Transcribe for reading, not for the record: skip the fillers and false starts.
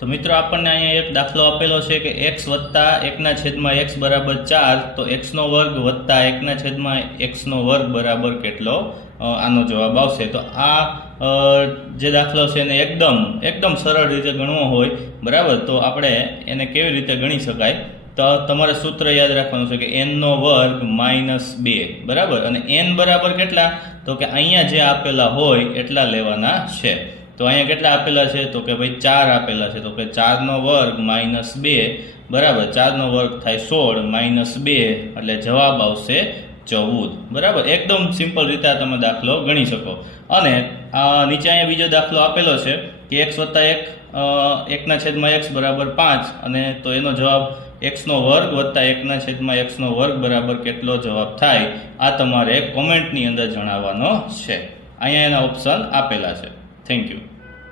તો મિત્રો આપણને અહીંયા એક દાખલો આપેલો છે કે x વત્તા 1/x બરાબર 4, તો x નો વર્ગ વત્તા 1/x નો વર્ગ બરાબર કેટલો, આનો જવાબ આવશે। તો આ જે દાખલો છે એને એકદમ સરળ રીતે ગણવો હોય, બરાબર, તો આપણે એને કેવી રીતે ગણી શકાય, તો તમારે સૂત્ર યાદ રાખવાનું છે કે n નો વર્ગ -2, બરાબર, અને n બરાબર કેટલા, તો કે અહીંયા જે આપેલા હોય એટલા લેવાના છે। તો અહીંયા કેટલા આપેલા છે, તો કે ભાઈ 4 આપેલા છે, તો કે 4 નો વર્ગ -2 બરાબર, 4 નો વર્ગ થાય 16 -2 એટલે જવાબ આવશે 14, બરાબર। એકદમ સિમ્પલ રીતે આ તમે દાખલો ગણી શકો। અને નીચે અહીંયા બીજો દાખલો આપેલો છે કે x વત્તા 1/x બરાબર 5, અને તો એનો જવાબ x નો વર્ગ વત્તા 1/x નો વર્ગ બરાબર કેટલો જવાબ થાય, આ તમારે કોમેન્ટની અંદર જણાવવાનો છે। અહીંયા એના ઓપ્શન આપેલા છે। Thank you.